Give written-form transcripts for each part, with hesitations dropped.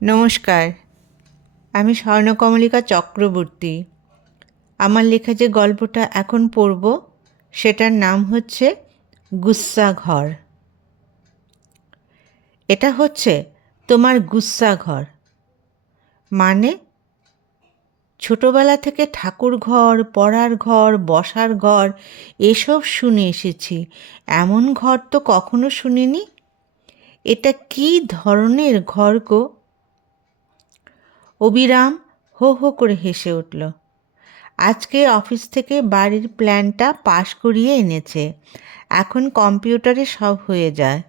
নমস্কার, আমি স্বর্ণকমলিকা চক্রবর্তী। আমার লেখা যে গল্পটা এখন পড়ব সেটার নাম হচ্ছে গুস্সা ঘর। এটা হচ্ছে তোমার গুস্সা ঘর। মানে ছোটবেলা থেকে ঠাকুর ঘর, পড়ার ঘর, বসার ঘর এসব শুনে এসেছি, এমন ঘর তো কখনো শুনিনি। এটা কী ধরনের ঘর গো? অবিরাম হো হো করে হেসে উঠল। আজকে অফিস থেকে বাড়ির প্ল্যানটা পাশ করিয়ে এনেছে। এখন কম্পিউটারে সব হয়ে যায়,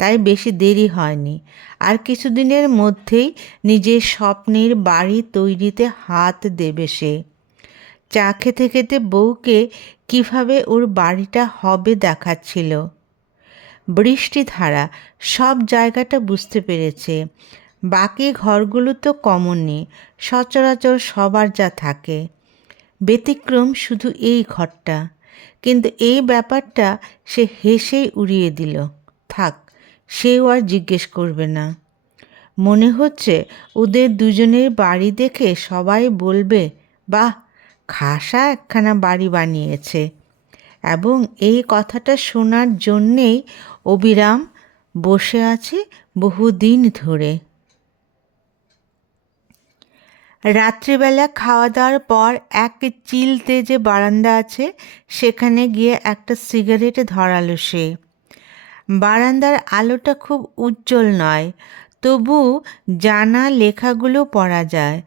তাই বেশি দেরি হয়নি। আর কিছুদিনের মধ্যেই নিজের স্বপ্নের বাড়ি তৈরিতে হাত দেবে সে। চা খেতে খেতে বউকে কিভাবে ওর বাড়িটা হবে দেখাচ্ছিল। বৃষ্টিধারা সব জায়গাটা বুঝতে পেরেছে। বাকি ঘরগুলো তো কমনই, সচরাচর সবার যা থাকে। ব্যতিক্রম শুধু এই ঘরটা। কিন্তু এই ব্যাপারটা সে হেসেই উড়িয়ে দিল। থাক, সেও আর জিজ্ঞেস করবে না। মনে হচ্ছে ওদের দুজনের বাড়ি দেখে সবাই বলবে, বাহ, খাসা একখানা বাড়ি বানিয়েছে। এবং এই কথাটা শোনার জন্যেই অবিরাম বসে আছে বহুদিন ধরে। রাত্রিবেলা খাওয়া দাওয়ার পর এক চিলতে যে বারান্দা আছে সেখানে গিয়ে একটা সিগারেট ধরালো সে। বারান্দার আলোটা খুব উজ্জ্বল নয়, তবু জানা লেখাগুলো পড়া যায়,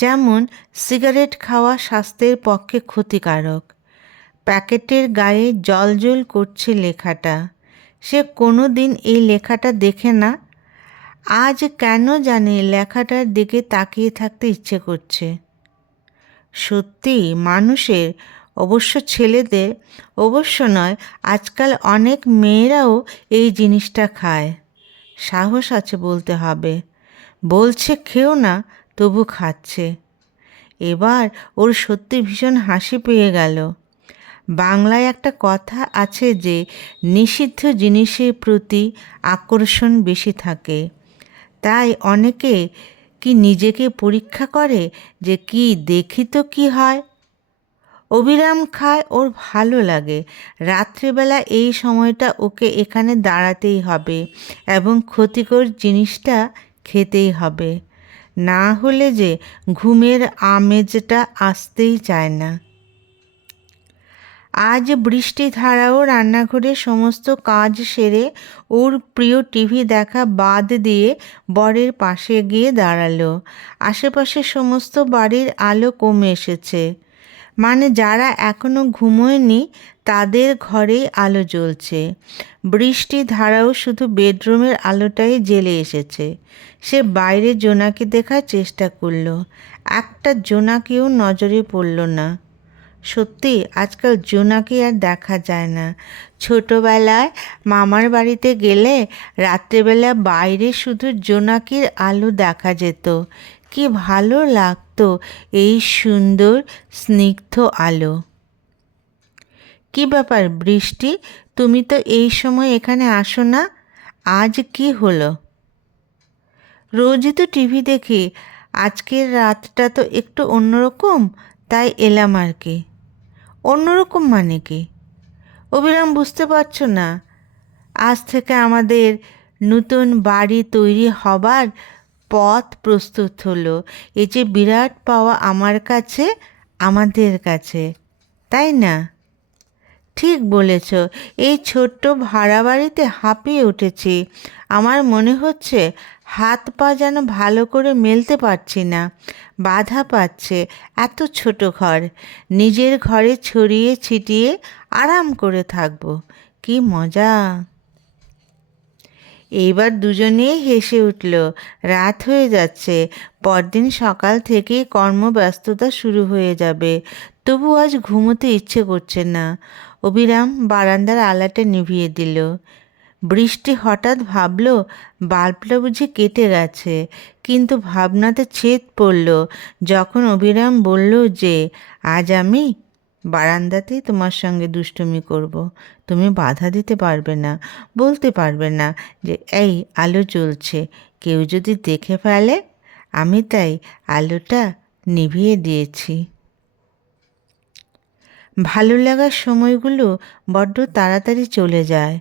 যেমন সিগারেট খাওয়া স্বাস্থ্যের পক্ষে ক্ষতিকারক। প্যাকেটের গায়ে জ্বলজ্বল করছে লেখাটা। সে কোনো দিন এই লেখাটা দেখে না। আজ কেন জানে লেখাটার দিকে তাকিয়ে থাকতে ইচ্ছে করছে। সত্যি মানুষের, অবশ্য ছেলেদের, অবশ্য নয়, আজকাল অনেক মেয়েরাও এই জিনিসটা খায়। সাহস আছে বলতে হবে। বলছে খেও না, তবু খাচ্ছে। এবার ওর সত্যি ভীষণ হাসি পেয়ে গেল। বাংলায় একটা কথা আছে যে নিষিদ্ধ জিনিসের প্রতি আকর্ষণ বেশি থাকে। তাই অনেকে কি নিজেকে পরীক্ষা করে যে কি দেখি তো কি হয়। অবিরাম খায়, ওর ভালো লাগে। রাত্রিবেলা এই সময়টা ওকে এখানে দাঁড়াতেই হবে এবং ক্ষতিকর জিনিসটা খেতেই হবে, না হলে যে ঘুমের আমেজটা আসতেই চায় না। আজ বৃষ্টিধারাও রান্নাঘরের সমস্ত কাজ সেরে ওর প্রিয় টিভি দেখা বাদ দিয়ে বরের পাশে গিয়ে দাঁড়ালো। আশেপাশে সমস্ত বাড়ির আলো কমে এসেছে, মানে যারা এখনো ঘুমোয়নি তাদের ঘরেই আলো জ্বলছে। বৃষ্টিধারাও শুধু বেডরুমের আলোটাই জ্বেলে এসেছে। সে বাইরে জোনাকি দেখার চেষ্টা করলো। একটা জোনাকিও নজরে পড়ল না। সত্যি আজকাল জোনাকি আর দেখা যায় না। ছোটবেলায় মামার বাড়িতে গেলে রাত্রেবেলা বাইরে শুধু জোনাকির আলো দেখা যেত। কি ভালো লাগতো এই সুন্দর স্নিগ্ধ আলো। কি ব্যাপার বৃষ্টি, তুমি তো এই সময় এখানে আসো না, আজ কি হলো? রোজই তো টিভি দেখি, আজকের রাতটা তো একটু অন্যরকম, তাই এলাম আর কি। অন্যরকম মানে কি? অবিরাম বুঝতে পারছো না? আজ থেকে আমাদের নতুন বাড়ি তৈরি হবার পথ প্রস্তুত হলো। এই যে বিরাট পাওয়া আমার কাছে, আমাদের কাছে, তাই না? ঠিক বলেছ। এই ছোট্ট ভাড়া বাড়িতে হাঁপিয়ে উঠেছি। আমার মনে হচ্ছে হাত পা যেন ভালো করে মেলতে পারছি না, বাধা পাচ্ছে। এত ছোট ঘর, নিজের ঘরে ছড়িয়ে ছিটিয়ে আরাম করে থাকবো, কি মজা। এইবার দুজনেই হেসে উঠল। রাত হয়ে যাচ্ছে, পরদিন সকাল থেকেই কর্মব্যস্ততা শুরু হয়ে যাবে। তবু আজ ঘুমোতে ইচ্ছে করছে না। অবিরাম বারান্দার আলোটা নিভিয়ে দিল। বৃষ্টি হঠাৎ ভাবল বাল্বটা বুঝি কেটে গেছে, কিন্তু ভাবনাতে ছেদ পড়ল যখন অবিরাম বলল যে আজ আমি বারান্দাতেই তোমার সঙ্গে দুষ্টুমি করব। তুমি বাধা দিতে পারবে না, বলতে পারবে না যে এই আলো জ্বলছে, কেউ যদি দেখে ফেলে। আমি তাই আলোটা নিভিয়ে দিয়েছি। ভালো লাগার সময়গুলো বড্ড তাড়াতাড়ি চলে যায়।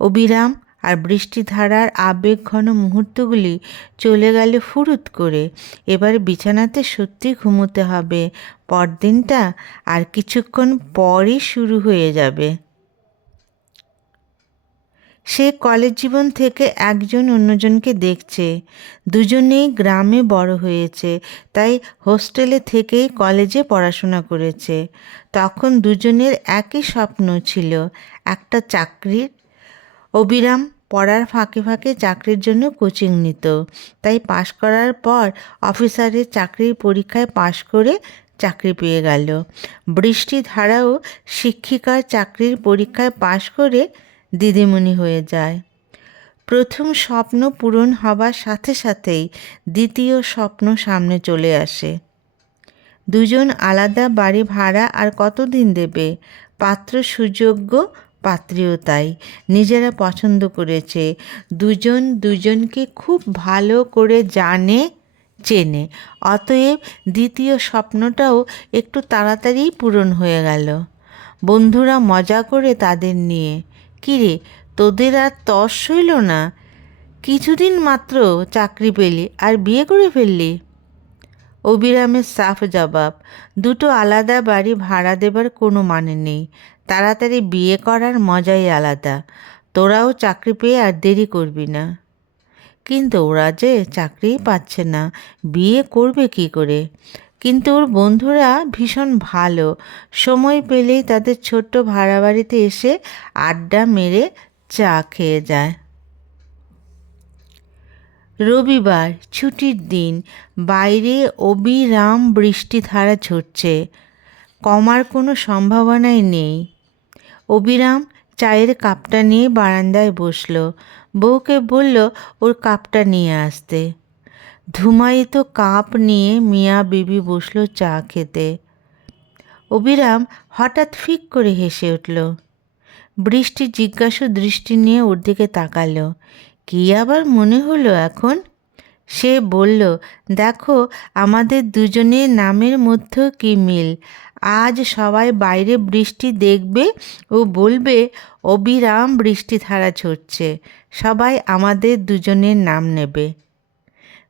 অবিরাম আর বৃষ্টিধারার আবেগঘন মুহূর্তগুলি চলে গেল ফুরুত করে। এবার বিছানাতে সত্যি ঘুমোতে হবে। পরদিনটা আর কিছুক্ষণ পরই শুরু হয়ে যাবে। সে কলেজ জীবন থেকে একজন অন্যজনকে দেখছে। দুজনেই গ্রামে বড় হয়েছে, তাই হোস্টেলে থেকেই কলেজে পড়াশোনা করেছে। তখন দুজনের একই স্বপ্ন ছিল, একটা চাকরির। অবিরাম পড়ার ফাঁকে ফাঁকে চাকরির জন্য কোচিং নিত, তাই পাশ করার পর অফিসারের চাকরির পরীক্ষায় পাশ করে চাকরি পেয়ে গেল। বৃষ্টিধারাও শিক্ষিকার চাকরির পরীক্ষায় পাশ করে দিদিমণি হয়ে যায়। প্রথম স্বপ্ন পূরণ হবার সাথে সাথেই দ্বিতীয় স্বপ্ন সামনে চলে আসে। দুজন আলাদা বাড়ি ভাড়া আর কতদিন দেবে? পাত্র সুযোগ্য, পাত্রীও তাই। নিজেরা পছন্দ করেছে। দুজন দুজনকে খুব ভালো করে জানে, চেনে। অতএব দ্বিতীয় স্বপ্নটাও একটু তাড়াতাড়িই পূরণ হয়ে গেল। বন্ধুরা মজা করে তাদের নিয়ে, কিরে তোদের আর তর সইল না? কিছুদিন মাত্র চাকরি পেলি আর বিয়ে করে ফেললি। অবিরামের সাফ জবাব, দুটো আলাদা বাড়ি ভাড়া দেবার কোনো মানে নেই। তাড়াতাড়ি বিয়ে করার মজাই আলাদা। তোরাও চাকরি পেয়ে আর দেরি করবি না। কিন্তু ওরা যে চাকরিই পাচ্ছে না, বিয়ে করবে কি করে? কিন্তু ওর বন্ধুরা ভীষণ ভালো। সময় পেলেই তাদের ছোট্ট ভাড়া বাড়িতে এসে আড্ডা মেরে চা খেয়ে যায়। রবিবার, ছুটির দিন। বাইরে অবিরাম বৃষ্টিধারা ঝরছে, কমার কোনো সম্ভাবনাই নেই। অবিরাম চায়ের কাপটা নিয়ে বারান্দায় বসল। বউকে বলল ওর কাপটা নিয়ে আসতে। ধুমায়িত কাপ নিয়ে মিয়া বিবি বসল চা খেতে। অবিরাম হঠাৎ ফিক করে হেসে উঠল। বৃষ্টি জিজ্ঞাসু দৃষ্টি নিয়ে ওর দিকে তাকালো। কী আবার মনে হলো এখন? সে বলল, দেখো আমাদের দুজনের নামের মধ্যেও কী মিল। আজ সবাই বাইরে বৃষ্টি দেখবে ও বলবে অবিরাম বৃষ্টিধারা ঝরছে। সবাই আমাদের দুজনের নাম নেবে।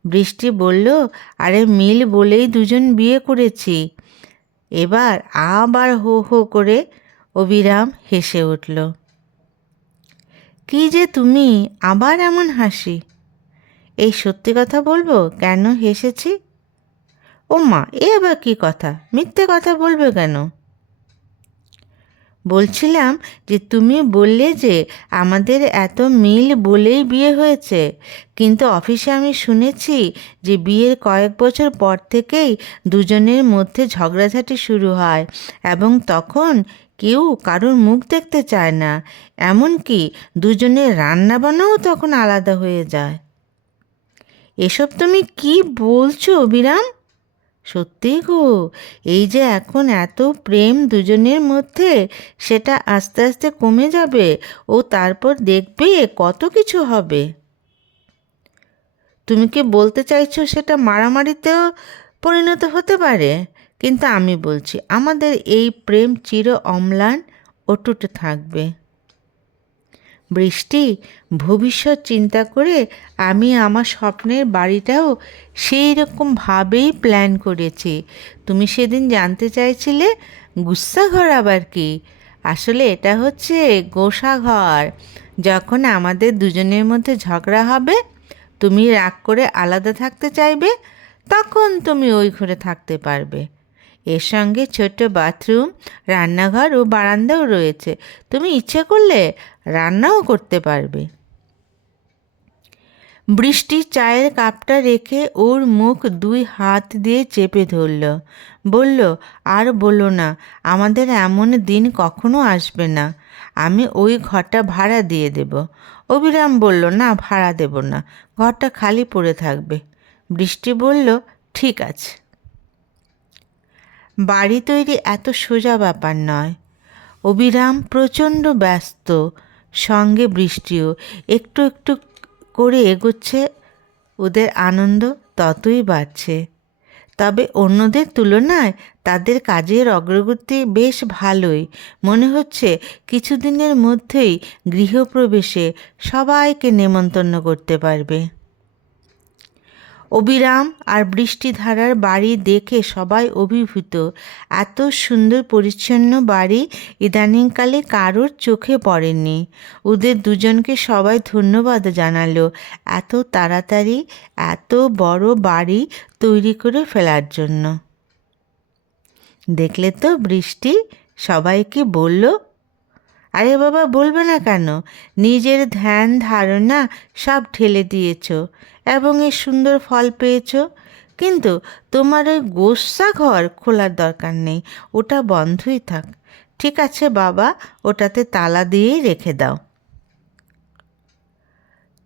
বৃষ্টি বলল, আরে মিল বলেই দুজন বিয়ে করেছি। এবার আবার হো হো করে অবিরাম হেসে উঠল। কি যে তুমি, আবার এমন হাসি? এই সত্যি কথা বলবো কেন হেসেছি? ও মা, এ আবার কী কথা? মিথ্যে কথা বলবে কেন? বলছিলাম যে তুমি বললে যে আমাদের এত মিল বলেই বিয়ে হয়েছে, কিন্তু অফিসে আমি শুনেছি যে বিয়ের কয়েক বছর পর থেকেই দুজনের মধ্যে ঝগড়াঝাটি শুরু হয় এবং তখন কেউ কারোর মুখ দেখতে চায় না। এমনকি দুজনের রান্নাবান্নাও তখন আলাদা হয়ে যায়। এসব তুমি কি বলছো অবিরাম? সত্যি গো, এই যে এখন এত প্রেম দুজনের মধ্যে, সেটা আস্তে আস্তে কমে যাবে ও তারপর দেখবে কত কিছু হবে। তুমি কি বলতে চাইছো সেটা মারামারিতেও পরিণত হতে পারে? কিন্তু আমি বলছি আমাদের এই প্রেম চির অম্লান অটুট থাকবে। বৃষ্টি, ভবিষ্যৎ চিন্তা করে আমি আমার স্বপ্নের বাড়িটাও সেই রকমভাবেই প্ল্যান করেছি। তুমি সেদিন জানতে চাইছিলে গুস্সাঘর আবার কি? আসলে এটা হচ্ছে গোসাঘর। যখন আমাদের দুজনের মধ্যে ঝগড়া হবে, তুমি রাগ করে আলাদা থাকতে চাইবে, তখন তুমি ওই ঘরে থাকতে পারবে। এর সঙ্গে ছোট্ট বাথরুম, রান্নাঘর ও বারান্দাও রয়েছে। তুমি ইচ্ছে করলে রান্নাও করতে পারবে। বৃষ্টি চায়ের কাপটা রেখে ওর মুখ দুই হাত দিয়ে চেপে ধরল। বলল, আর বলো না, আমাদের এমন দিন কখনো আসবে না। আমি ওই ঘরটা ভাড়া দিয়ে দেব। অবিরাম বলল, না ভাড়া দেব না, ঘরটা খালি পড়ে থাকবে। বৃষ্টি বলল, ঠিক আছে। বাড়ি তৈরি এত সোজা ব্যাপার নয়। অবিরাম প্রচণ্ড ব্যস্ত, সঙ্গে বৃষ্টিও। একটু একটু করে এগোচ্ছে ওদের আনন্দ। ততই বাড়ছে। তবে অন্যদের তুলনায় তাদের কাজের অগ্রগতি বেশ ভালোই। মনে হচ্ছে কিছুদিনের মধ্যেই গৃহপ্রবেশে সবাইকে নেমন্তন্ন করতে পারবে। অবিরাম আর বৃষ্টিধারার বাড়ি দেখে সবাই অভিভূত। এত সুন্দর পরিচ্ছন্ন বাড়ি ইদানিংকালে কারোর চোখে পড়েনি। ওদের দুজনকে সবাই ধন্যবাদ জানালো এত তাড়াতাড়ি এত বড় বাড়ি তৈরি করে ফেলার জন্য। দেখলে তো বৃষ্টি সবাইকে বলল। আরে বাবা, বলবে না কেন? নিজের ধ্যান ধারণা সব ঢেলে দিয়েছ এবং এই সুন্দর ফল পেয়েছ। কিন্তু তোমার ওই গোসা ঘর খোলার দরকার নেই, ওটা বন্ধই থাক। ঠিক আছে বাবা, ওটাতে তালা দিয়েই রেখে দাও।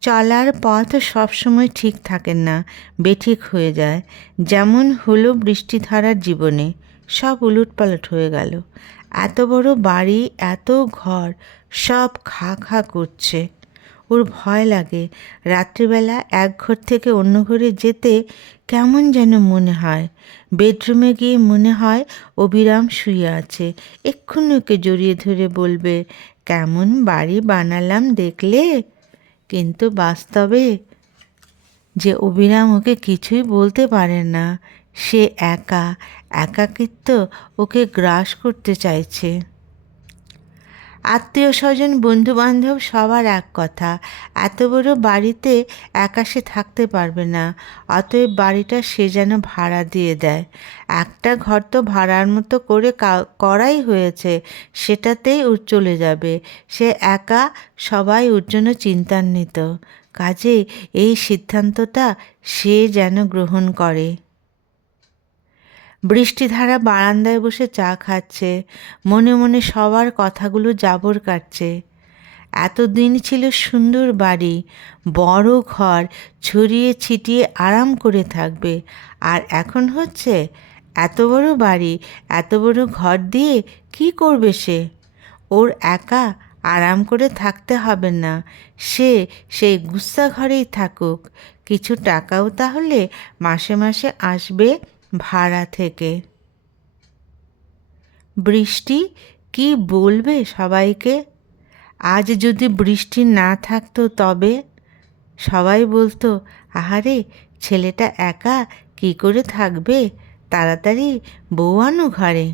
চলার পথ সবসময় ঠিক থাকে না, বেঠিক হয়ে যায়। যেমন হলো বৃষ্টিধারার জীবনে, সব উলটপালট হয়ে গেল। এত বড় বাড়ি, এত ঘর, সব খা খা করছে। ওর ভয় লাগে রাত্রিবেলা এক ঘর থেকে অন্য ঘরে যেতে। কেমন যেন মনে হয়। বেডরুমে গিয়ে মনে হয় অবিরাম শুয়ে আছে, এক্ষুনি ওকে জড়িয়ে ধরে বলবে, কেমন বাড়ি বানালাম দেখলে? কিন্তু বাস্তবে যে অবিরাম ওকে কিছুই বলতে পারে না। সে একা, একাকিত্ব ওকে গ্রাস করতে চাইছে। আত্মীয় স্বজন বন্ধুবান্ধব সবার এক কথা, এত বড় বাড়িতে একা সে থাকতে পারবে না। অতএব বাড়িটা সে যেন ভাড়া দিয়ে দেয়। একটা ঘর তো ভাড়ার মতো করে করাই হয়েছে, সেটাতেই ওর চলে যাবে। সে একা, সবাই ওর জন্য চিন্তান্বিত। কাজেই এই সিদ্ধান্তটা সে যেন গ্রহণ করে। বৃষ্টিধারা বারান্দায় বসে চা খাচ্ছে, মনে মনে সবার কথাগুলো জাবর কাটছে। এতদিন ছিল সুন্দর বাড়ি, বড় ঘর, ছড়িয়ে ছিটিয়ে আরাম করে থাকবে। আর এখন হচ্ছে এত বড় বাড়ি, এত বড় ঘর দিয়ে কি করবে সে? ওর একা আরাম করে থাকতে হবে না, সে সেই গুচ্ছা ঘরেই থাকুক। কিছু টাকাও তাহলে মাসে মাসে আসবে ভাড়া থেকে। বৃষ্টি কি বলবে সবাইকে? আজ যদি বৃষ্টি না থাকতো তবে? সবাই বলতো, আহারে ছেলেটা একা কি করে থাকবে, তাড়াতাড়ি বউ আনো ঘরে।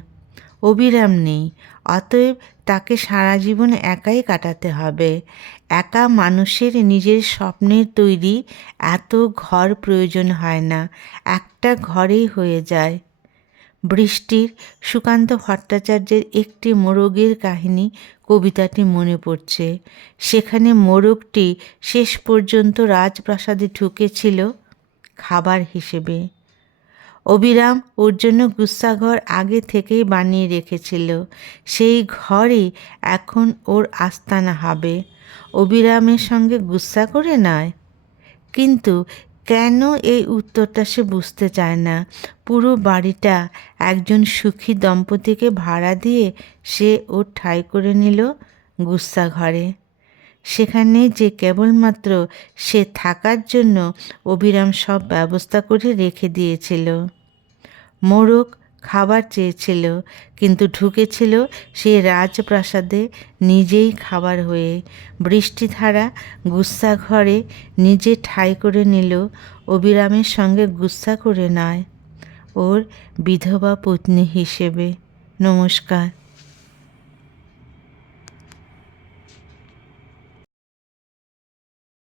অবিরাম নেই, অতএব তাকে সারা জীবন একাই কাটাতে হবে। একা মানুষের নিজের স্বপ্নের তৈরি এত ঘর প্রয়োজন হয় না, একটা ঘরেই হয়ে যায়। বৃষ্টির সুকান্ত ভট্টাচার্যের একটি মোরগের কাহিনী কবিতাটি মনে পড়ছে। সেখানে মোরগটি শেষ পর্যন্ত রাজপ্রাসাদে ঢুকেছিল খাবার হিসেবে। অবিরাম ওর জন্য গুচ্ছাঘর আগে থেকেই বানিয়ে রেখেছিল। সেই ঘরই এখন ওর আস্তানা হবে। অবিরামের সঙ্গে গুচ্ছা করে নয়। কিন্তু কেন এই উত্তরটা সে বুঝতে চায় না। পুরো বাড়িটা একজন সুখী দম্পতিকে ভাড়া দিয়ে সে ওর ঠাঁই করে নিল গুচ্ছা ঘরে। সেখানে যে কেবলমাত্র সে থাকার জন্য অবিরাম সব ব্যবস্থা করে রেখে দিয়েছিল। মোরগ খাবার চেয়েছিল, কিন্তু ঢুকেছিল সেই রাজপ্রাসাদে নিজেই খাবার হয়ে। বৃষ্টিধারা গুচ্ছা ঘরে নিজে ঠাঁই করে নিল, অবিরামের সঙ্গে গুচ্ছা করে নয়, ওর বিধবা পত্নী হিসেবে। নমস্কার।